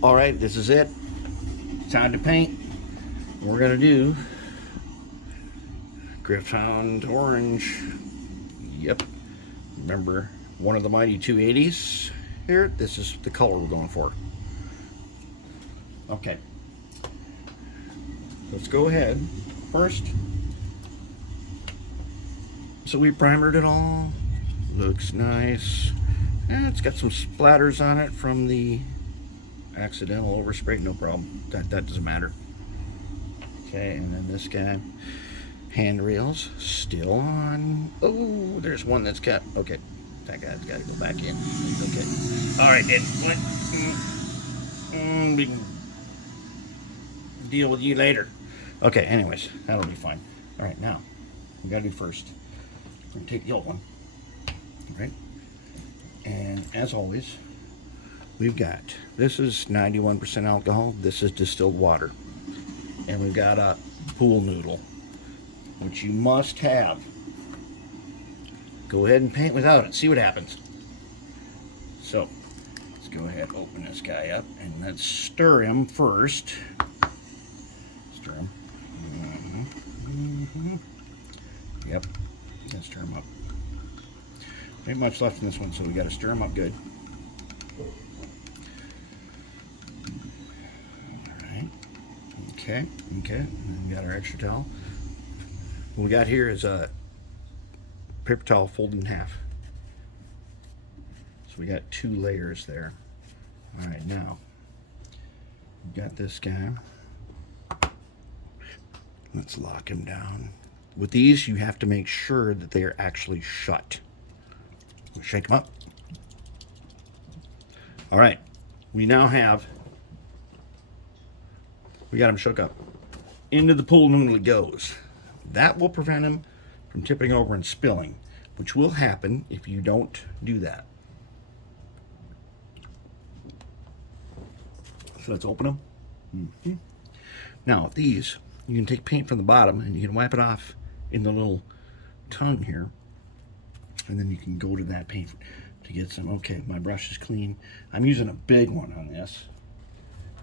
All right, this is it. Time to paint. We're gonna do Gryph Hound Orange. Yep. Remember one of the mighty 280s here? This is the color we're going for. Okay. Let's go ahead first. So we primered it all. Looks nice. And it's got some splatters on it from the accidental overspray. No problem. That doesn't matter. Okay, and then this guy. Handrails still on. Oh, there's one that's got. Okay, that guy's got to go back in. Okay. All right, then. What? We can deal with you later. Okay. Anyways, that'll be fine. All right, now we got to do first. We're gonna take the old one. All right. And as always, we've got, this is 91% alcohol. This is distilled water, and we've got a pool noodle, which you must have. Go ahead and paint without it. See what happens. So, let's go ahead and open this guy up and let's stir him first. Stir him. Yep. Let's stir him up. Ain't much left in this one, so we got to stir him up good. All right. Okay. And we got our extra towel. What we got here is a paper towel folded in half. So we got 2 layers there. All right, now we got this guy. Let's lock him down. With these, you have to make sure that they are actually shut. We'll shake them up. All right, we now have, we got them shook up. Into the pool noodle it goes. That will prevent him from tipping over and spilling, which will happen if you don't do that. So let's open them. Now these, you can take paint from the bottom and you can wipe it off in the little tongue here, and then you can go to that paint to get some. Okay, my brush is clean. I'm using a big one on this,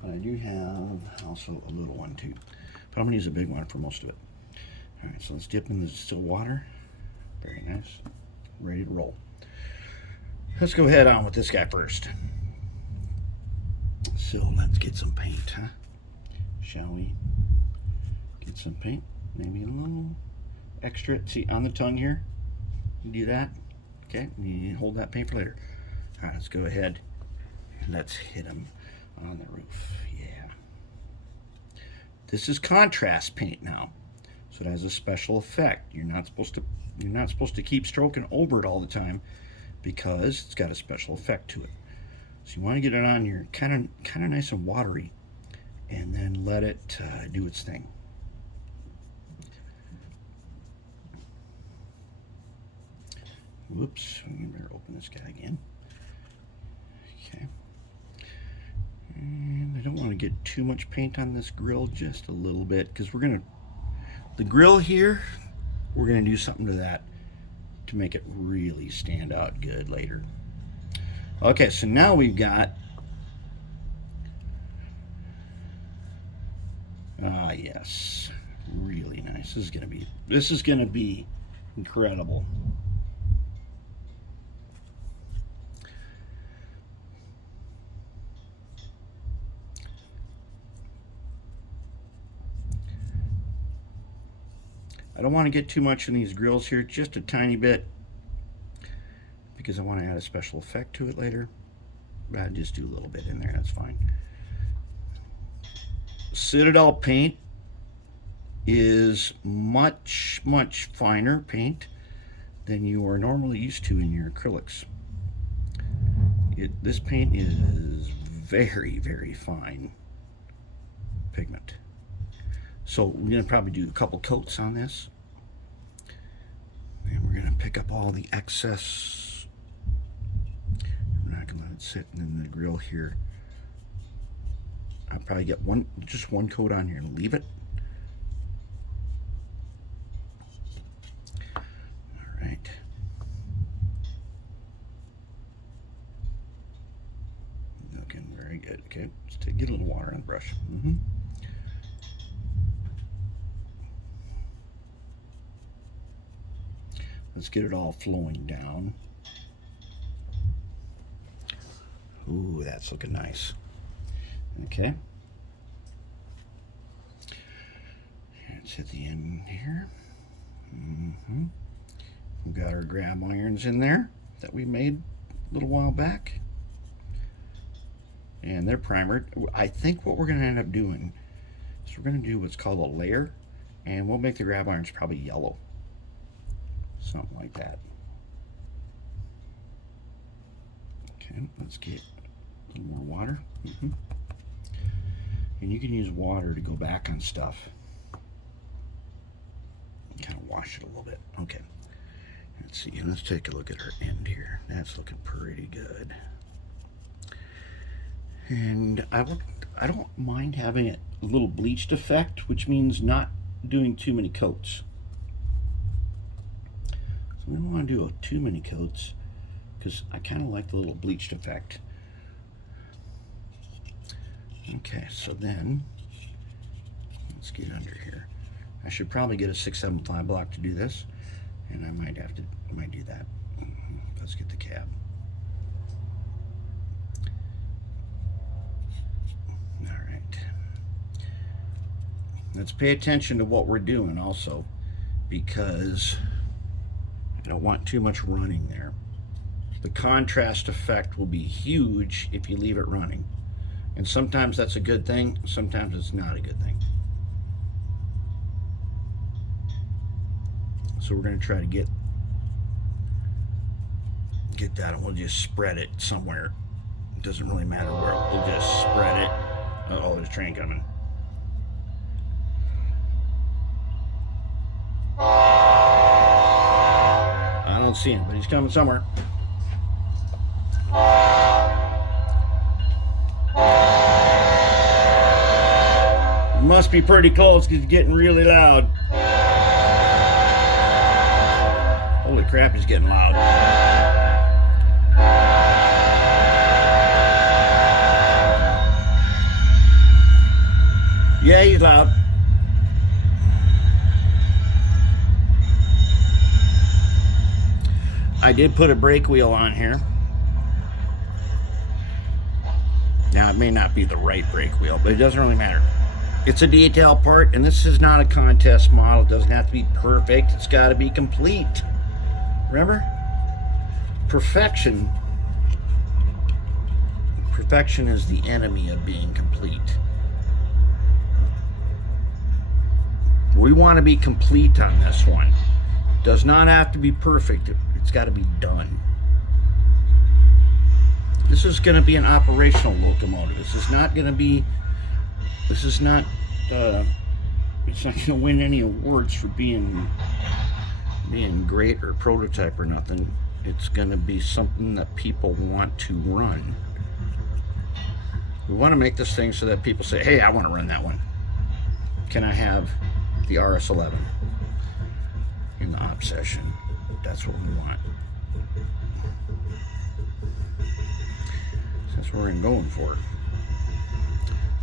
but I do have also a little one too, but I'm gonna use a big one for most of it. All right, so let's dip in the still water. Very nice. Ready to roll. Let's go ahead on with this guy first. So let's get some paint, huh? Shall we? Get some paint. Maybe a little extra. See, on the tongue here. You do that. Okay, you hold that paint for later. All right, let's go ahead. Let's hit him on the roof. Yeah. This is contrast paint now. So it has a special effect. You're not supposed to keep stroking over it all the time because it's got a special effect to it. So you want to get it on here kind of nice and watery, and then let it do its thing. Whoops, we better open this guy again. Okay. And I don't want to get too much paint on this grill, just a little bit, because the grill here, we're going to do something to that to make it really stand out good later. Okay, so now we've got, yes, really nice. This is going to be incredible. I don't want to get too much in these grills here, just a tiny bit, because I want to add a special effect to it later. But I'll just do a little bit in there, that's fine. Citadel paint is much finer paint than you are normally used to in your acrylics. This paint is very fine pigment. So we're going to probably do a couple coats on this, and we're going to pick up all the excess. We're not going to let it sit in the grill here. I'll probably get just one coat on here and leave it. All right. Looking very Very good. Okay, let's get a little water on the brush. Let's get it all flowing down. Ooh, that's looking nice. Okay. Let's hit the end here. We've got our grab irons in there that we made a little while back. And they're primered. I think what we're going to end up doing is we're going to do what's called a layer, and we'll make the grab irons probably yellow. Something like that. Okay, let's get a little more water. And you can use water to go back on stuff. Kind of wash it a little bit. Okay. Let's see. Let's take a look at our end here. That's looking pretty good. And I don't mind having a little bleached effect, which means not doing too many coats. So we don't want to do too many coats because I kind of like the little bleached effect. Okay, so then let's get under here. I should probably get a 675 block to do this, and I might do that. Let's get the cab. All right. Let's pay attention to what we're doing also, because I don't want too much running there. The contrast effect will be huge if you leave it running. And sometimes that's a good thing, sometimes it's not a good thing. So we're going to try to get that, and we'll just spread it somewhere. It doesn't really matter where. We'll just spread it. Oh, there's a train coming. I don't see him, but he's coming somewhere. He must be pretty close because he's getting really loud. Holy crap, he's getting loud. Yeah, he's loud. I did put a brake wheel on here. Now, it may not be the right brake wheel, but it doesn't really matter. It's a detail part, and this is not a contest model. It doesn't have to be perfect. It's got to be complete. Remember? Perfection is the enemy of being complete. We want to be complete on this one. It does not have to be perfect. It's got to be done. This is going to be an operational locomotive. It's not going to win any awards for being great or prototype or nothing. It's going to be something that people want to run. We want to make this thing so that people say, hey, I want to run that one. Can I have the RS-11 in the op session? That's what we want. That's what we're going for.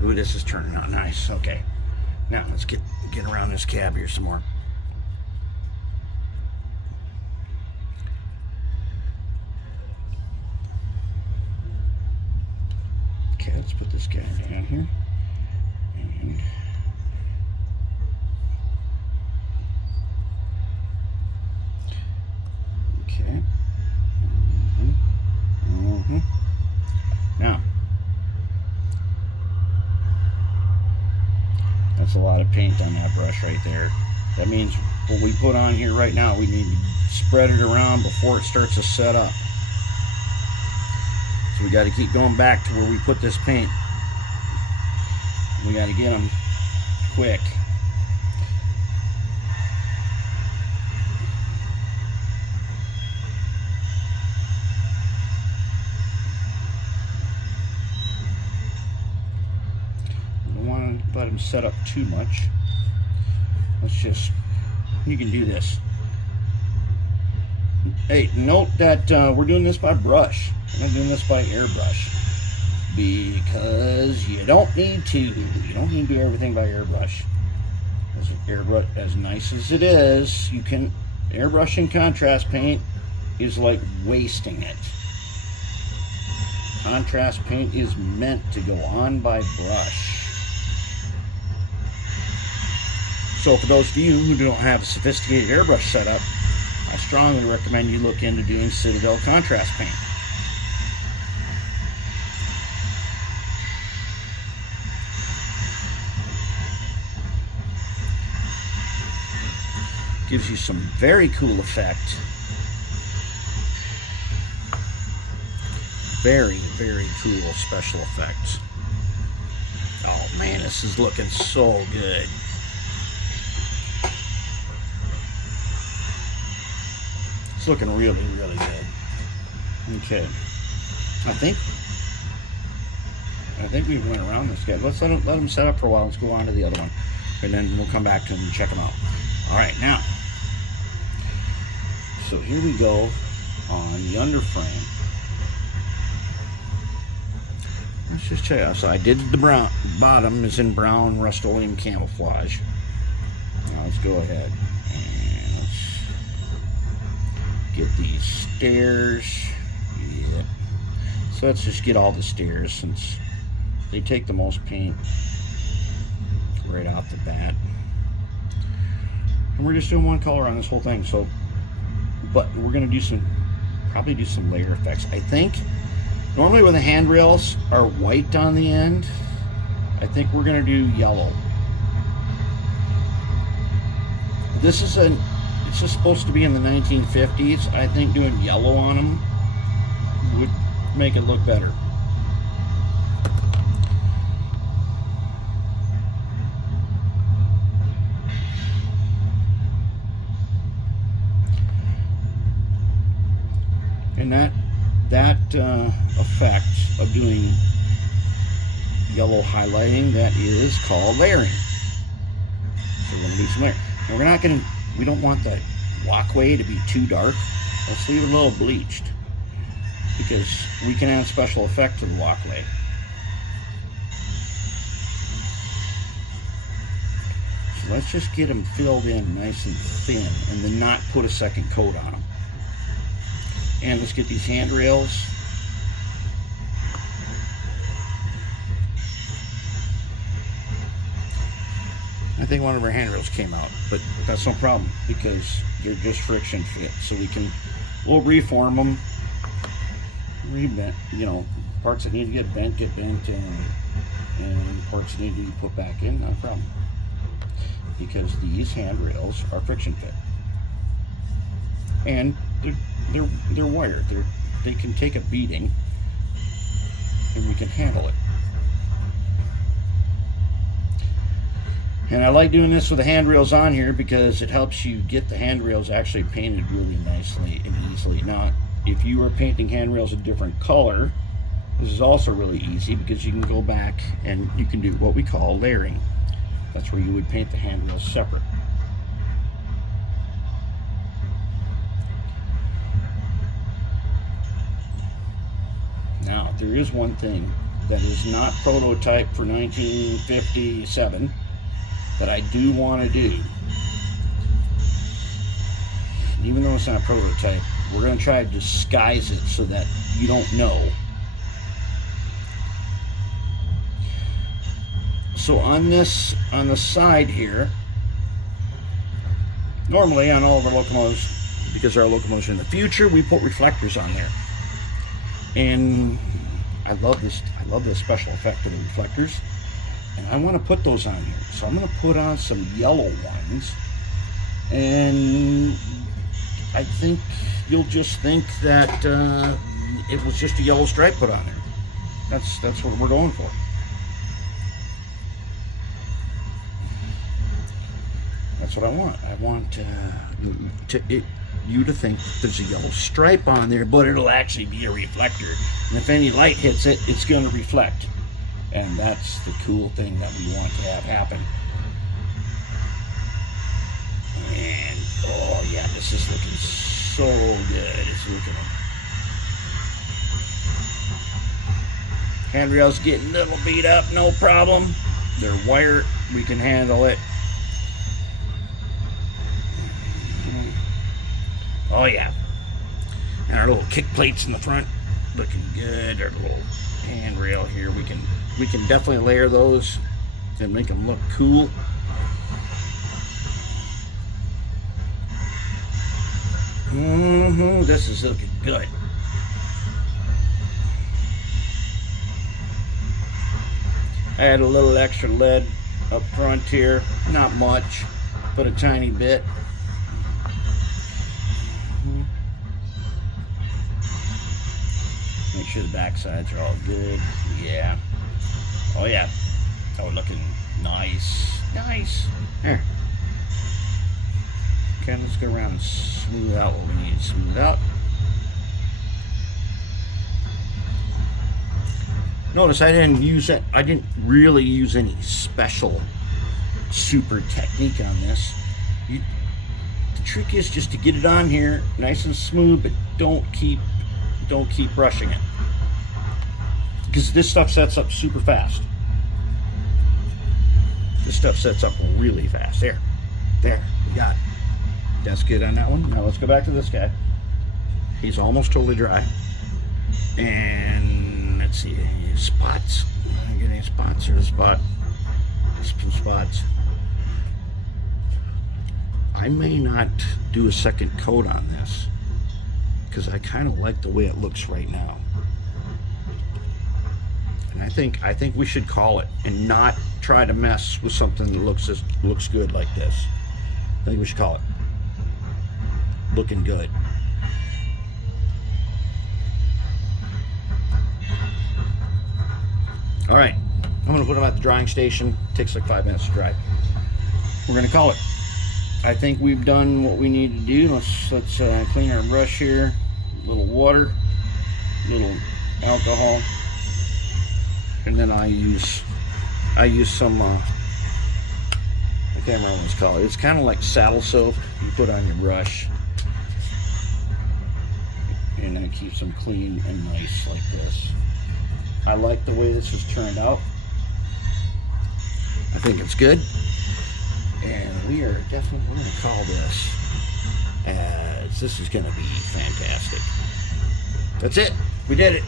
Ooh, this is turning out nice. Okay. Now let's get around this cab here some more. Okay, let's put this guy down here. And okay. Now, that's a lot of paint on that brush right there. That means what we put on here right now, we need to spread it around before it starts to set up. So we got to keep going back to where we put this paint. We got to get them quick. Let them set up too much. You can do this. Hey, note that we're doing this by brush. We're not doing this by airbrush. because you don't need to. You don't need to do everything by airbrush. As nice as it is, you can airbrushing contrast paint is like wasting it. Contrast paint is meant to go on by brush. So for those of you who don't have a sophisticated airbrush setup, I strongly recommend you look into doing Citadel Contrast paint. Gives you some very cool effect. Very, very cool special effects. Oh man, this is looking so good. It's looking really, really good. Okay. I think we went around this guy. Let's let him set up for a while. Let's go on to the other one. And then we'll come back to him and check him out. Alright, now. So here we go on the underframe. Let's just check out. So I did the brown, bottom is in brown Rust-Oleum camouflage. Now let's go ahead and let's get these stairs. Yeah. So let's just get all the stairs since they take the most paint right off the bat. And we're just doing one color on this whole thing. So, but we're gonna do probably do some layer effects. I think normally when the handrails are white on the end, I think we're gonna do yellow. This is it's just supposed to be in the 1950s. I think doing yellow on them would make it look better. And that effect of doing yellow highlighting, that is called layering. So we're gonna do some layering. And we don't want the walkway to be too dark. Let's leave it a little bleached because we can add special effect to the walkway. So let's just get them filled in nice and thin and then not put a second coat on them. And let's get these handrails. I think one of our handrails came out, but that's no problem because they're just friction fit. So we'll reform them, rebent, you know, parts that need to get bent, and parts that need to be put back in, not a problem. Because these handrails are friction fit. And they're wired. They can take a beating and we can handle it. And I like doing this with the handrails on here because it helps you get the handrails actually painted really nicely and easily. Now, if you are painting handrails a different color, this is also really easy because you can go back and you can do what we call layering. That's where you would paint the handrails separate. Now, there is one thing that is not prototype for 1957 that I do want to do. Even though it's not a prototype, we're going to try to disguise it so that you don't know. So on the side here, normally on all of our locomotives, because our locomotives are in the future, we put reflectors on there. And I love this special effect of the reflectors. And I want to put those on here. So I'm going to put on some yellow ones. And I think you'll just think that it was just a yellow stripe put on there. That's what we're going for. That's what I want. I want you to think there's a yellow stripe on there, but it'll actually be a reflector. And if any light hits it, it's going to reflect. And that's the cool thing that we want to have happen. And, oh yeah, this is looking so good. It's looking... Handrails getting a little beat up, no problem. They're wire, we can handle it. Oh yeah. And our little kick plates in the front, looking good. Our little handrail here, we can definitely layer those and make them look cool. This is looking good. Add a little extra lead up front here, not much, but a tiny bit. Make sure the back sides are all good. Yeah. Oh yeah. Oh, looking nice. Nice. There. Okay, let's go around and smooth out what we need to smooth out. Notice I didn't really use any special super technique on this. The trick is just to get it on here nice and smooth, but don't keep brushing it, because this stuff sets up super fast. This stuff sets up really fast. There, we got it. That's good on that one. Now let's go back to this guy. He's almost totally dry. And let's see, any spots. I don't get any spots or a spot. Some spots. I may not do a second coat on this, because I kind of like the way it looks right now. And I think we should call it and not try to mess with something that looks good like this. I think we should call it. Looking good. All right, I'm gonna put them at the drying station. Takes like 5 minutes to dry. We're gonna call it. I think we've done what we need to do. Let's clean our brush here. A little water, a little alcohol, and then I use some I can't remember what it's called. It's kind of like saddle soap you put on your brush, and that keeps them clean and nice like this. I like the way this has turned out. I think it's good, and we're going to call this as this is going to be fantastic. That's it. We did it.